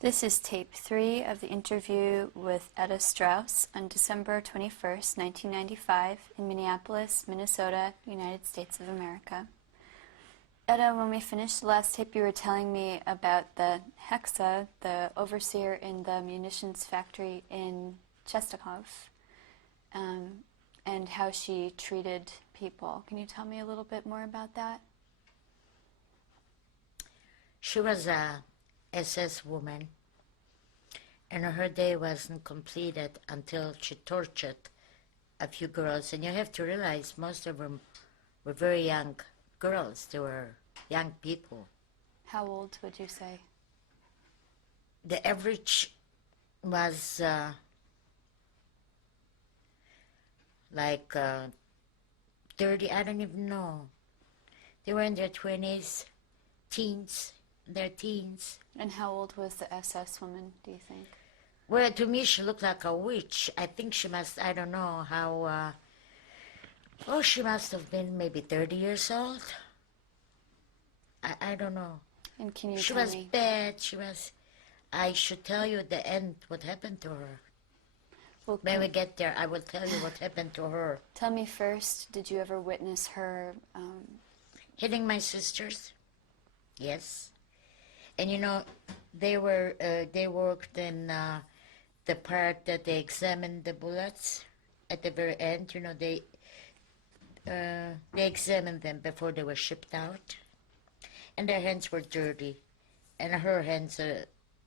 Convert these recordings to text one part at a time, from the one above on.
This is tape 3 of the interview with Eda Strauss on December 21st, 1995 in Minneapolis, Minnesota, United States of America. Eda, when we finished the last tape, you were telling me about the Hexa, the overseer in the munitions factory in Chestakov, and how she treated people. Can you tell me a little bit more about that? She was a SS woman, and her day wasn't completed until she tortured a few girls. And you have to realize most of them were very young girls. They were young people. How old would you say? The average was like 30, I don't even know. They were in their 20s, teens, their teens. And how old was the SS woman, do you think? Well, to me, she looked like a witch. I think she must, I don't know how, she must have been maybe 30 years old. I don't know. And can you She tell was me? bad. She was, I should tell you at the end what happened to her. Well, When we get there, I will tell you what happened to her. tell me first, did you ever witness her? Hitting my sisters? Yes. And you know, they worked in the part that they examined the bullets at the very end. You know, they examined them before they were shipped out. And their hands were dirty. And her hands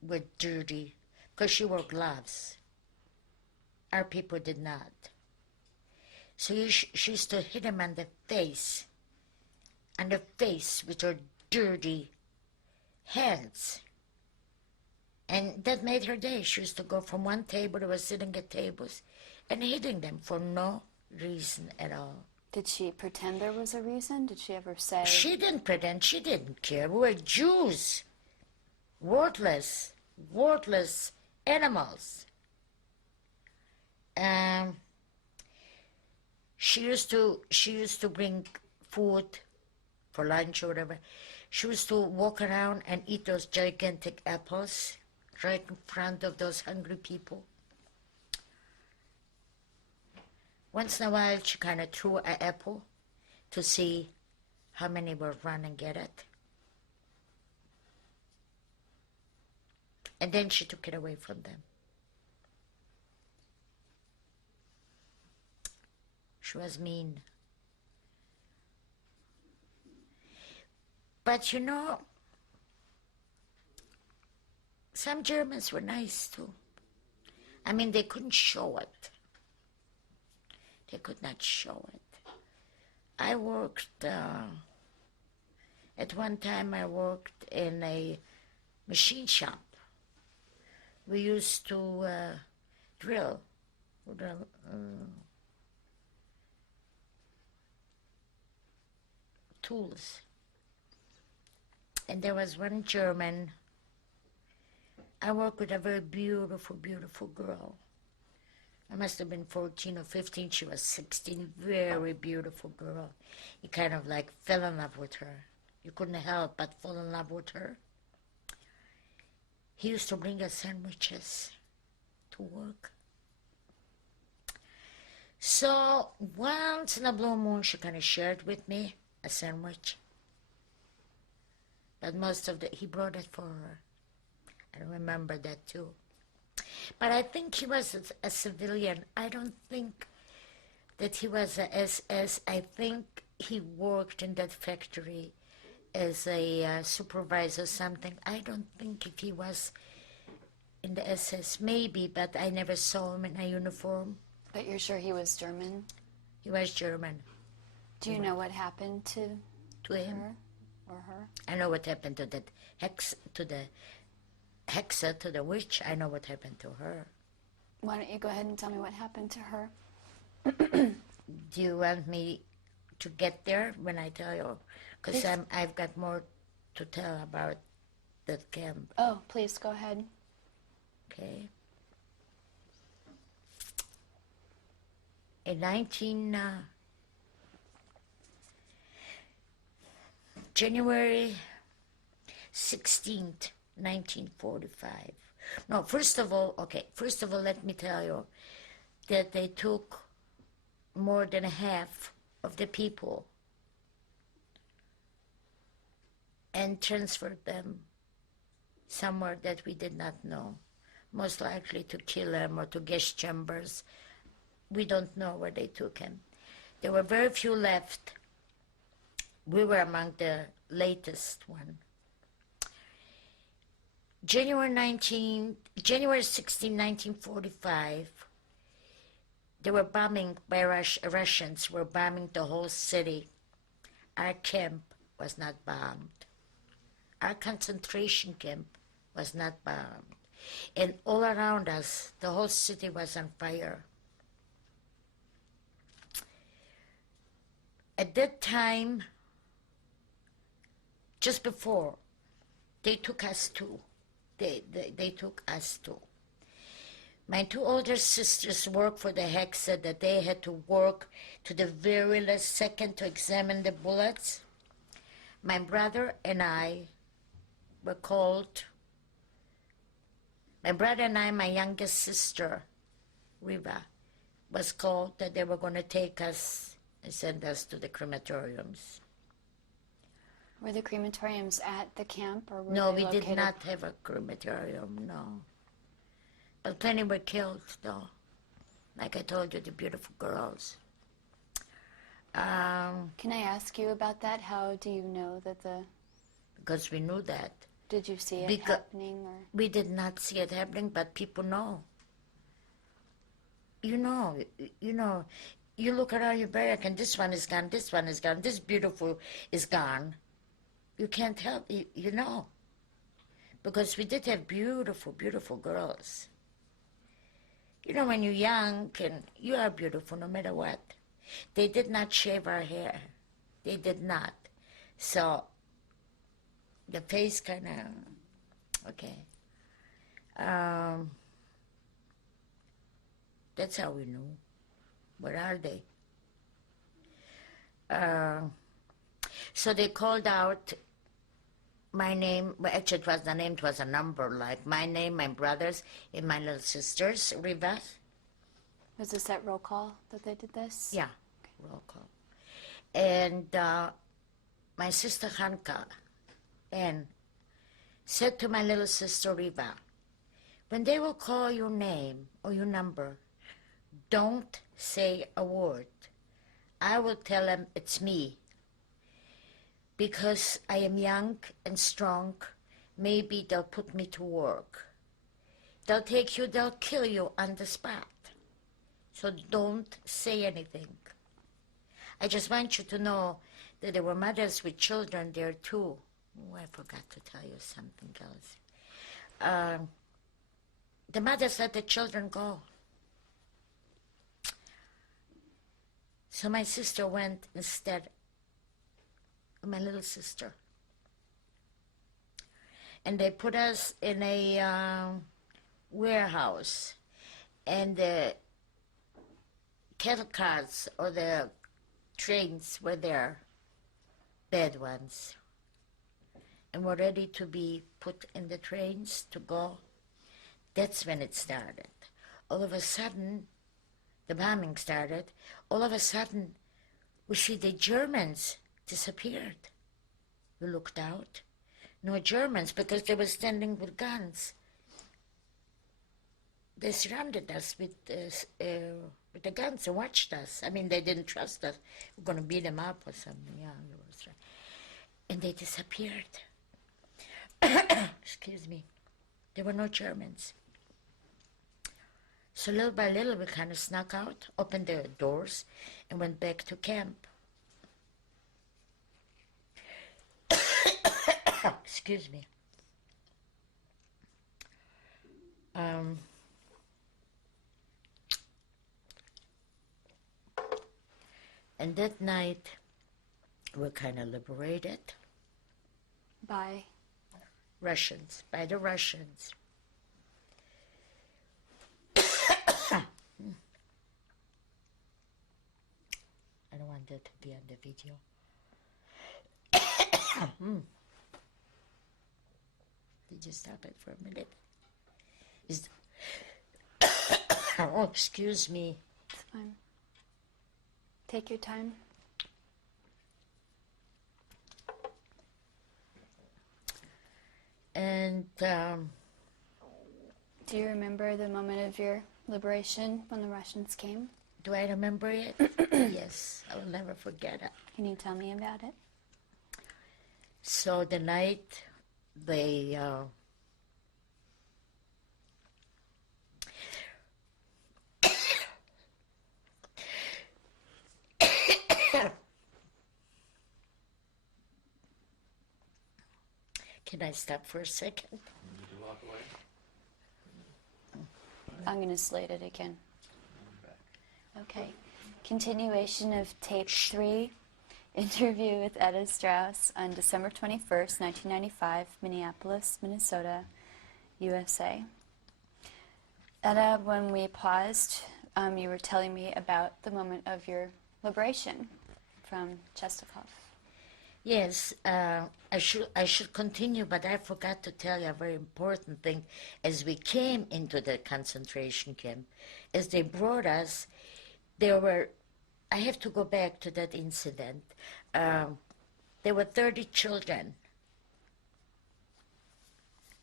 were dirty because she wore gloves. Our people did not. So she used to hit them on the face with her dirty hands. And that made her day. She used to go from one table, they were sitting at tables, and hitting them for no reason at all. Did she pretend there was a reason? Did she ever say? She didn't pretend. She didn't care. We were Jews. Worthless animals. She used to bring food for lunch or whatever. She used to walk around and eat those gigantic apples right in front of those hungry people. Once in a while, she kind of threw an apple to see how many would run and get it. And then she took it away from them. She was mean. But you know, some Germans were nice too. I mean, they couldn't show it. They could not show it. I worked, at one time I worked in a machine shop. We used to drill tools. And there was one German. I worked with a very beautiful, beautiful girl. I must have been 14 or 15. She was 16. Very beautiful girl. You kind of like fell in love with her. You couldn't help but fall in love with her. He used to bring us sandwiches to work. So once in a blue moon, she kind of shared with me a sandwich. But most of he brought it for her. I remember that too. But I think he was a civilian. I don't think that he was a SS. I think he worked in that factory as a supervisor or something. I don't think if he was in the SS. Maybe, but I never saw him in a uniform. But you're sure he was German? He was German. Do you know what happened to him? her or her? I know what happened to that Hexa, to the witch. I know what happened to her. Why don't you go ahead and tell me what happened to her? Do you want me to get there when I tell you? Because I've got more to tell about that camp. Oh, please go ahead. Okay. In January 16th, 1945. No, first of all, let me tell you that they took more than half of the people and transferred them somewhere that we did not know, most likely to kill them or to gas chambers. We don't know where they took him. There were very few left. We were among the latest one. January 16, 1945, they were bombing by Russians were bombing the whole city. Our camp was not bombed. Our concentration camp was not bombed. And all around us, the whole city was on fire. At that time, just before, they took us too. They took us too. My two older sisters worked for the heck, said that they had to work to the very last second to examine the bullets. My brother and I were called. My brother and I, my youngest sister, Riva, was called that they were going to take us and send us to the crematoriums. Were the crematoriums at the camp, or were No, they we located? did not have a crematorium, no. But plenty were killed, though. Like I told you, the beautiful girls. Can I ask you about that? How do you know that the... Because we knew that. Did you see it happening, or...? We did not see it happening, but people know. You know, you look around your barrack and this one is gone, this one is gone, this beautiful is gone. You can't help, you know. Because we did have beautiful, beautiful girls. You know, when you're young, you are beautiful no matter what. They did not shave our hair. They did not. So, the face kind of, okay. That's how we knew. Where are they? So they called out my name. Well, actually, it was the name. It was a number, like my name, my brother's, and my little sister's. Rivas. Was this at roll call that they did this? Yeah, okay. Roll call. And my sister Hanka and said to my little sister Riva, when they will call your name or your number, don't say a word. I will tell them it's me. Because I am young and strong, maybe they'll put me to work. They'll take you, they'll kill you on the spot. So don't say anything. I just want you to know that there were mothers with children there too. Oh, I forgot to tell you something else. The mothers let the children go. So my sister went instead, my little sister. And they put us in a warehouse. And the cattle cars or the trains were there, bad ones. And were ready to be put in the trains to go. That's when it started. All of a sudden, the bombing started. All of a sudden, we see the Germans disappeared. We looked out. No Germans, because they were standing with guns. They surrounded us with the guns and watched us. I mean, they didn't trust us. We're going to beat them up or something. Yeah, it was right. And they disappeared. Excuse me. There were no Germans. So little by little, we kind of snuck out, opened the doors, and went back to camp. Excuse me. And that night, we were kind of liberated. By? Russians, by the Russians. I don't want that to be on the video. Did you stop it for a minute? Is oh, excuse me. It's fine. Take your time. And Do you remember the moment of your liberation when the Russians came? do I remember it? Yes, I will never forget it. Can you tell me about it? So the night they Can I stop for a second? You need to walk away. I'm going to slate it again. Back. Okay. Continuation of tape 3, interview with Eda Strauss on December 21st, 1995, Minneapolis, Minnesota, USA. Eda, when we paused, you were telling me about the moment of your liberation from Chestakov. Yes, I should continue, but I forgot to tell you a very important thing. As we came into the concentration camp, as they brought us, I have to go back to that incident. There were 30 children.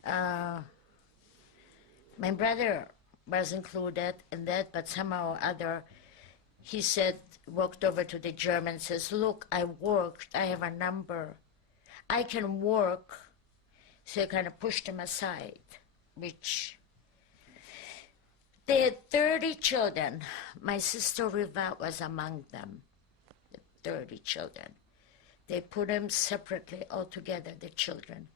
My brother was included in that, but somehow or other, he walked over to the German and says, look, I worked, I have a number, I can work. So he kind of pushed him aside, which they had 30 children. My sister Riva was among them, the 30 children. They put them separately all together, the children.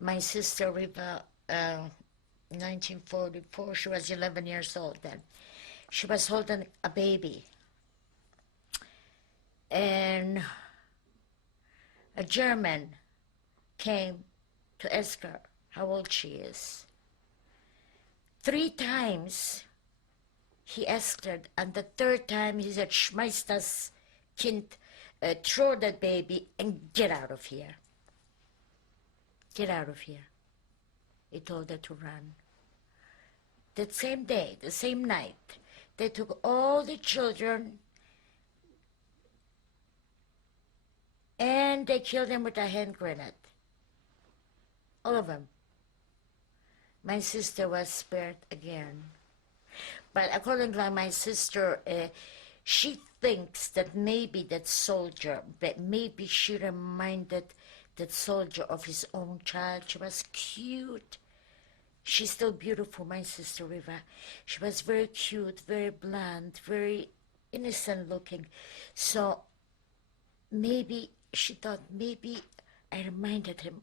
My sister Riva, 1944, she was 11 years old then. She was holding a baby. And a German came to ask her how old she is. 3 times he asked her, and the 3rd time he said, schmeiß das Kind, throw that baby and get out of here. Get out of here. He told her to run. That same day, the same night, they took all the children and they killed them with a hand grenade. All of them. My sister was spared again. But according to my sister, she thinks that maybe that soldier, that maybe she reminded that soldier of his own child. She was cute. She's still beautiful, my sister Riva. She was very cute, very blonde, very innocent looking. So maybe she thought, maybe I reminded him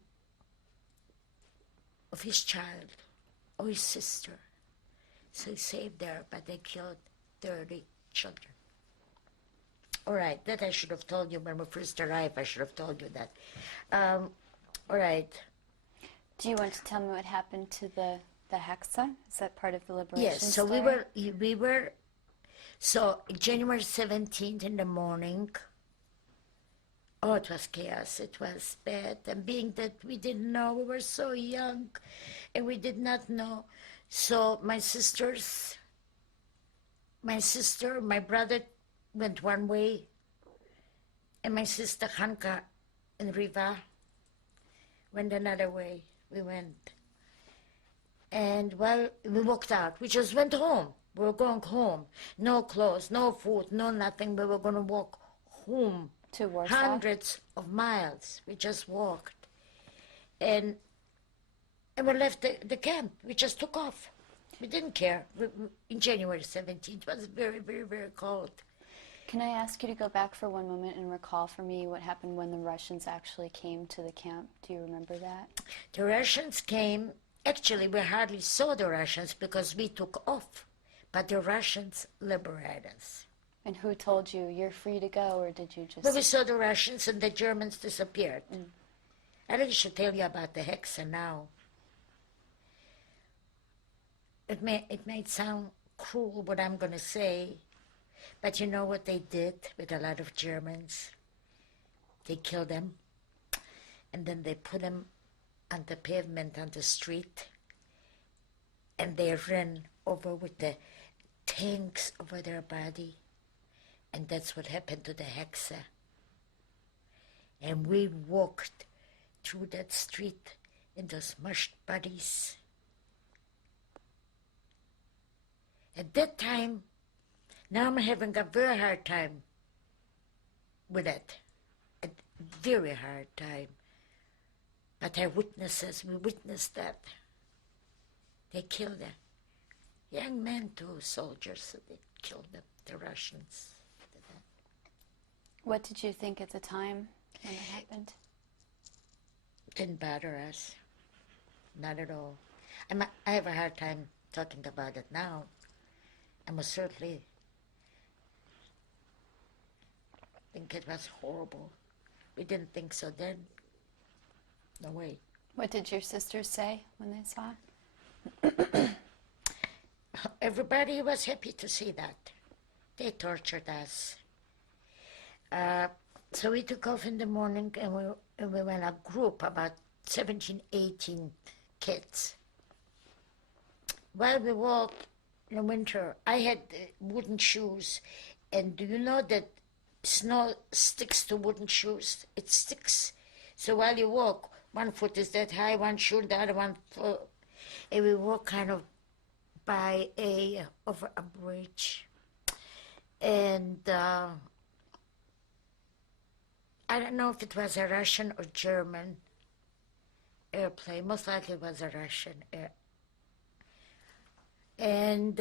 of his child or his sister. So he saved her, but they killed 30 children. All right, that I should have told you when we first arrived. I should have told you that. All right. Do you want to tell me what happened to the Hexa? Is that part of the liberation Yes, so story? we were, so January 17th in the morning, oh, it was chaos, it was bad, and being that we didn't know, we were so young, and we did not know, so my brother went one way, and my sister Hanka and Riva went another way. We went. And well, we walked out. We just went home. We were going home. No clothes, no food, no nothing. We were going to walk home. To Warsaw? Hundreds of miles. We just walked. And we left the camp. We just took off. We didn't care. In January 17th, it was very, very, very cold. Can I ask you to go back for one moment and recall for me what happened when the Russians actually came to the camp? Do you remember that? The Russians came. Actually, we hardly saw the Russians because we took off. But the Russians liberated us. And who told you you're free to go, or did you just... But we saw the Russians and the Germans disappeared. I really should tell you about the Hexa now. It might sound cruel what I'm going to say, but you know what they did with a lot of Germans? They killed them, and then they put them on the pavement on the street, and they ran over with the tanks over their body, and that's what happened to the Hexa. And we walked through that street in those mushed bodies. At that time, now I'm having a very hard time with it. A very hard time. But our witnesses, we witnessed that. They killed a young man too, soldiers. They killed them, the Russians. What did you think at the time when it happened? Didn't bother us. Not at all. I have a hard time talking about it now. I most certainly think it was horrible. We didn't think so then. No way. What did your sisters say when they saw it? Everybody was happy to see that. They tortured us. So we took off in the morning, and we went a group, about 17, 18 kids. While we walked in the winter, I had wooden shoes, and do you know that snow sticks to wooden shoes? It sticks. So while you walk, one foot is that high, one shoe, the other one foot, and we walk kind of by over a bridge, and I don't know if it was a Russian or German airplane. Most likely it was a Russian air. And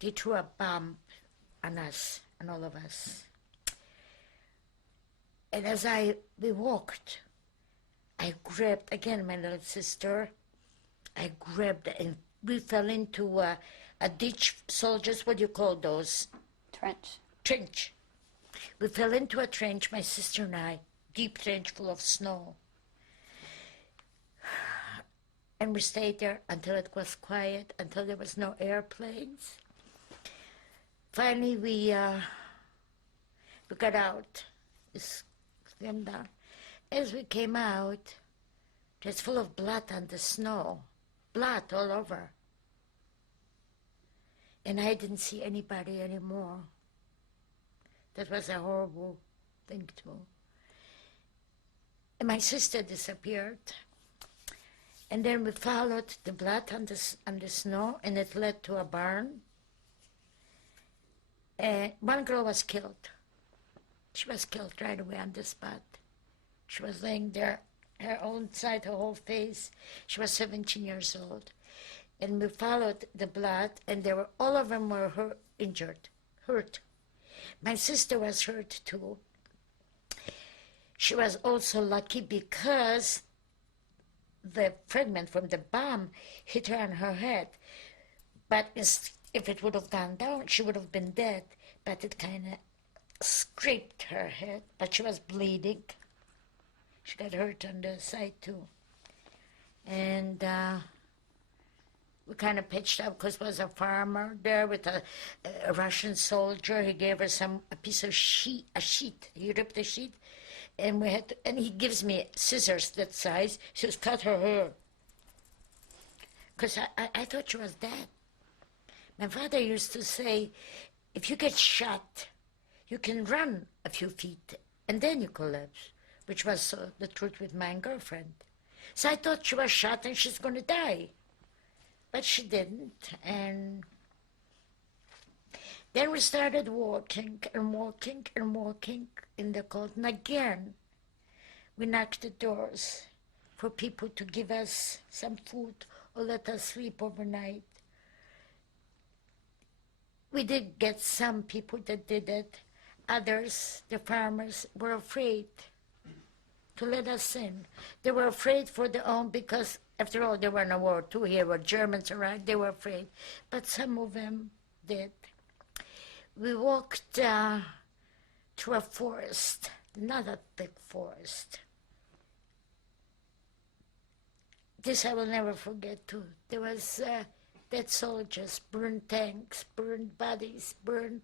they threw a bomb on us, on all of us. And as we walked, I grabbed, again, my little sister, I grabbed, and we fell into a ditch. Soldiers, what do you call those? Trench. Trench. We fell into a trench, my sister and I, deep trench full of snow. And we stayed there until it was quiet, until there was no airplanes. Finally, we got out. Came down. As we came out, it was full of blood on the snow, blood all over. And I didn't see anybody anymore. That was a horrible thing too. And my sister disappeared. And then we followed the blood on the snow, and it led to a barn. And one girl was killed. She was killed right away on the spot. She was laying there, her own side, her whole face. She was 17 years old. And we followed the blood, and all of them were hurt. My sister was hurt too. She was also lucky because the fragment from the bomb hit her on her head. But if it would have gone down, she would have been dead. But it kind of scraped her head, but she was bleeding. She got hurt on the side too. And we kind of pitched up because there was a farmer there with a Russian soldier. He gave her a piece of a sheet. He ripped the sheet, and and he gives me scissors that size. He says, cut her hair. Because I thought she was dead. My father used to say, if you get shot, you can run a few feet, and then you collapse, which was the truth with my girlfriend. So I thought she was shot and she's going to die. But she didn't, and then we started walking and walking and walking in the cold. And again, we knocked the doors for people to give us some food or let us sleep overnight. We did get some people that did it. Others, the farmers, were afraid to let us in. They were afraid for their own, because after all, there were no World War II here, where Germans arrived, they were afraid. But some of them did. We walked through a forest, not a big forest. This I will never forget too. There was dead soldiers, burned tanks, burned bodies, burned.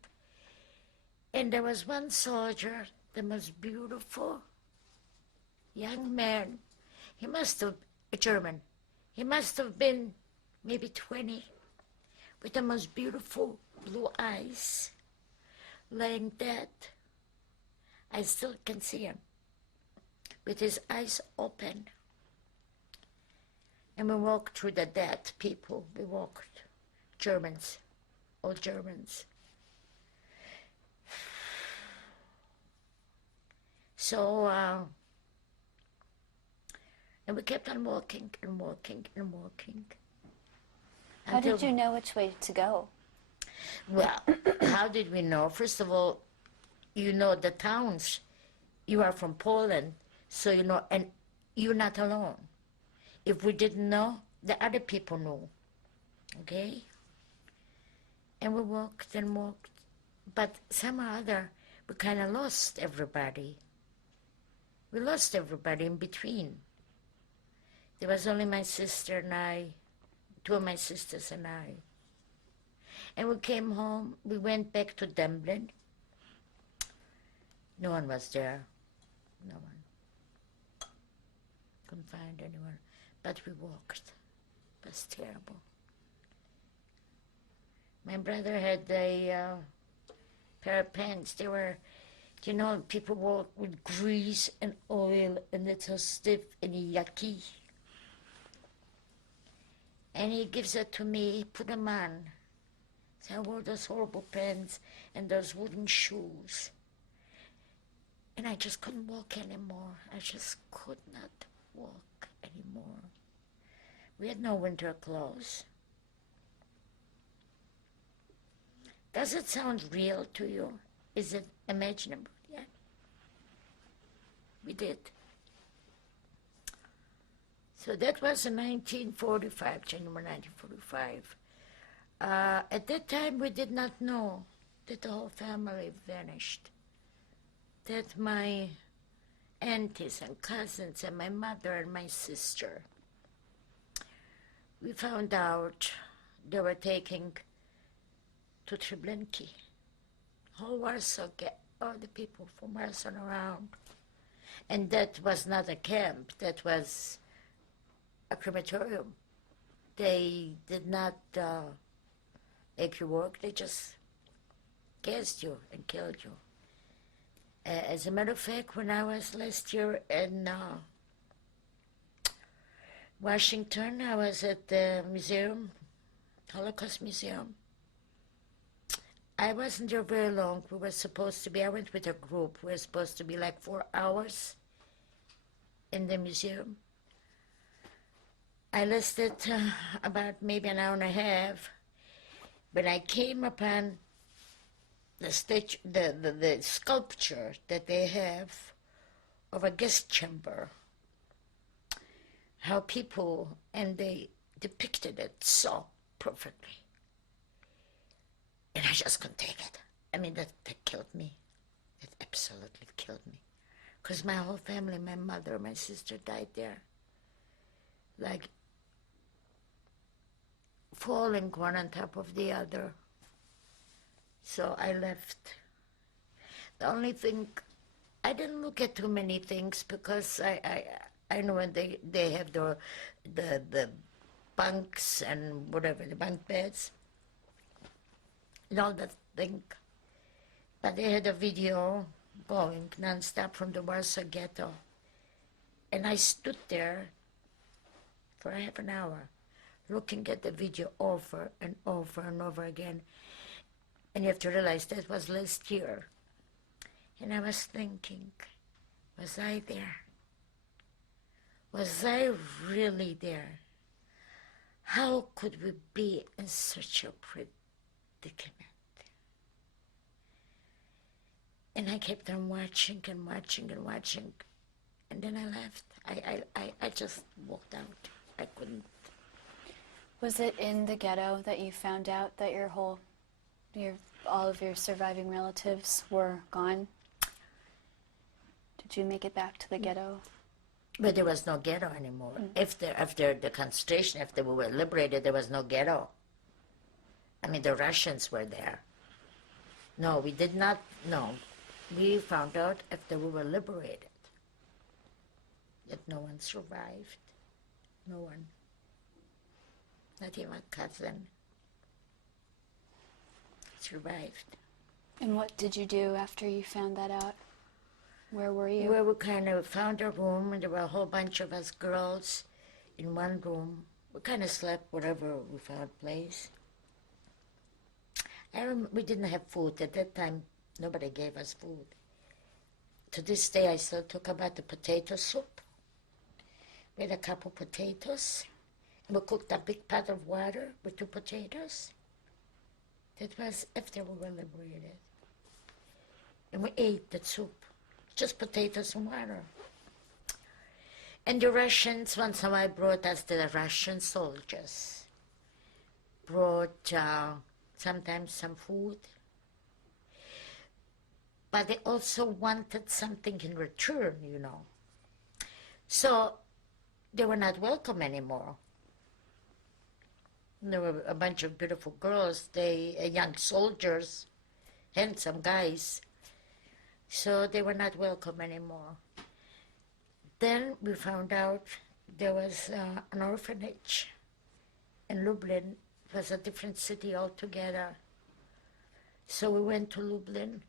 And there was one soldier, the most beautiful young man. He must have, a German, he must have been maybe 20, with the most beautiful blue eyes, laying dead. I still can see him, with his eyes open. And we walked through the dead people. We walked, Germans, all Germans. So, and we kept on walking and walking and walking. How did you know which way to go? Well, how did we know? First of all, you know the towns. You are from Poland, so you know, and you're not alone. If we didn't know, the other people knew. Okay? And we walked and walked, but somehow or other, we kind of lost everybody. We lost everybody in between. There was only my sister and I, two of my sisters and I. And we came home, we went back to Demblin. No one was there, no one. Couldn't find anyone, but we walked. It was terrible. My brother had a pair of pants. They were, you know, people walk with grease and oil and it's so stiff and yucky. And he gives it to me, put them on. So I wore those horrible pants and those wooden shoes. And I just couldn't walk anymore. I just could not walk anymore. We had no winter clothes. Does it sound real to you? Is it imaginable? Yeah. We did. So that was in 1945, January 1945. At that time, we did not know that the whole family vanished. That my aunties and cousins and my mother and my sister, we found out they were taking to Treblinki. Whole Warsaw, all the people from Warsaw around. And that was not a camp, that was a crematorium. They did not make you work, they just gassed you and killed you. As a matter of fact, when I was last year in Washington, I was at the museum, Holocaust Museum. I wasn't there very long. We were supposed to be, I went with a group. We were supposed to be like 4 hours in the museum. I lasted about maybe an hour and a half, but I came upon the statue, the sculpture that they have of a gas chamber. How people, and they depicted it so perfectly. And I just couldn't take it. I mean, that killed me. It absolutely killed me. Because my whole family, my mother, my sister died there. Like falling one on top of the other. So I left. The only thing, I didn't look at too many things because I know when they have the bunks and whatever, the bunk beds, and all that thing. But they had a video going non-stop from the Warsaw Ghetto. And I stood there for half an hour looking at the video over and over and over again. And you have to realize that was last year. And I was thinking, was I there? Was I really there? How could we be in such a predicament? And I kept on watching and watching and watching. And then I left. I just walked out. I couldn't. Was it in the ghetto that you found out that all of your surviving relatives were gone? Did you make it back to the ghetto? But there was no ghetto anymore. After the concentration, after we were liberated, there was no ghetto. I mean, the Russians were there. No, we did not know. We found out after we were liberated. yet no one survived. No one. Not even a cousin survived. And what did you do after you found that out? Where were you? Well, we kind of found a room, and there were a whole bunch of us girls in one room. We kind of slept wherever we found place. We didn't have food. At that time, nobody gave us food. To this day, I still talk about the potato soup. We had a couple potatoes. We cooked a big pot of water with 2 potatoes. That was after we were liberated. And we ate the soup, just potatoes and water. And the Russians once in a while brought us, the Russian soldiers brought sometimes some food. But they also wanted something in return, you know. So they were not welcome anymore. There were a bunch of beautiful girls, young soldiers, handsome guys. So they were not welcome anymore. Then we found out there was an orphanage in Lublin. It was a different city altogether. So we went to Lublin.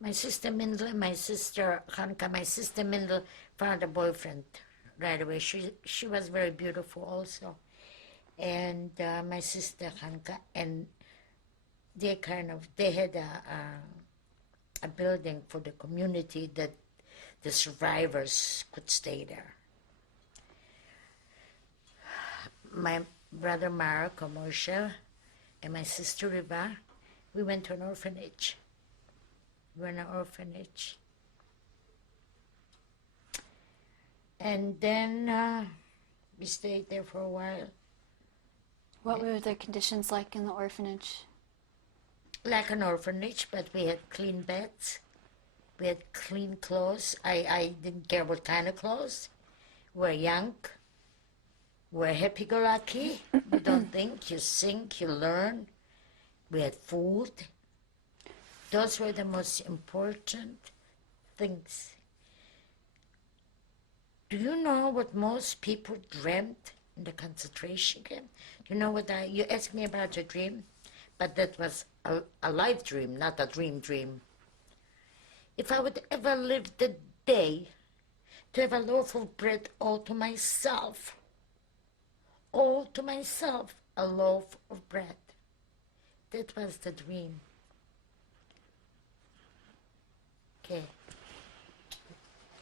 My sister Mindel and my sister Hanka, my sister Mindel found a boyfriend right away. She was very beautiful also. And my sister Hanka, and they had a building for the community that the survivors could stay there. My brother Mark, Moshe, and my sister Riva, we went to an orphanage. We were in an orphanage. And then we stayed there for a while. What were the conditions like in the orphanage? Like an orphanage, but we had clean beds. We had clean clothes. I didn't care what kind of clothes. We're young. We're happy-go-lucky. You don't think, you think, you learn. We had food. Those were the most important things. Do you know what most people dreamt in the concentration camp? You know what you asked me about a dream, but that was a life dream, not a dream. If I would ever live the day to have a loaf of bread all to myself, a loaf of bread. That was the dream. Okay.